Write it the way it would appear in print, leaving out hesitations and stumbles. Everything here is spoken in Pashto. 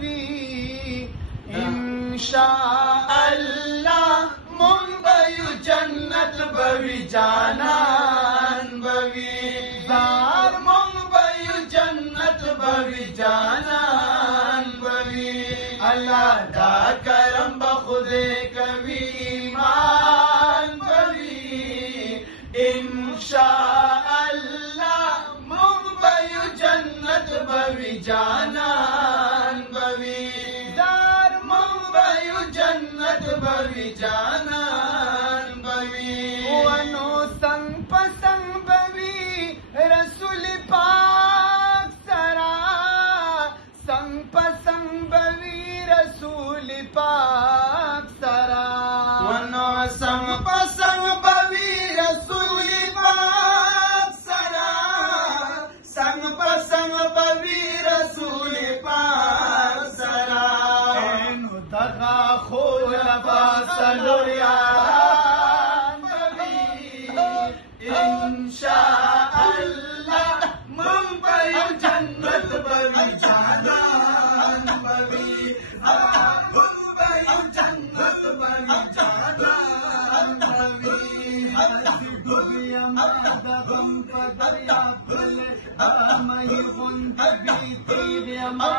بوي انشاءالله مون بيو جنت بوي جانان بوي دار مون بيو جنت بوي جانان بوي الله دا کرم بخودے کوي ایمان بوي انشاءالله مون بيو جنت بوي جانان بوي دار مون بيو جنت بوي جانان بوي ونو سنگ پسنگ بوي رسول پاک سرا سنگ پسنگ بوي رسول پاک سرا ونو سنگ پسنگ بوي رسول پاک سرا سنگ پسنگ بوي رسول پاک سرا اینو دغا خول باسلو یاران بوي انشاءالله من بيو جنت بوي جانان بوي من بيو جنت بوي جانان بوي دنیا مادا غم پدریا بل آمي غنت بي تيريا ما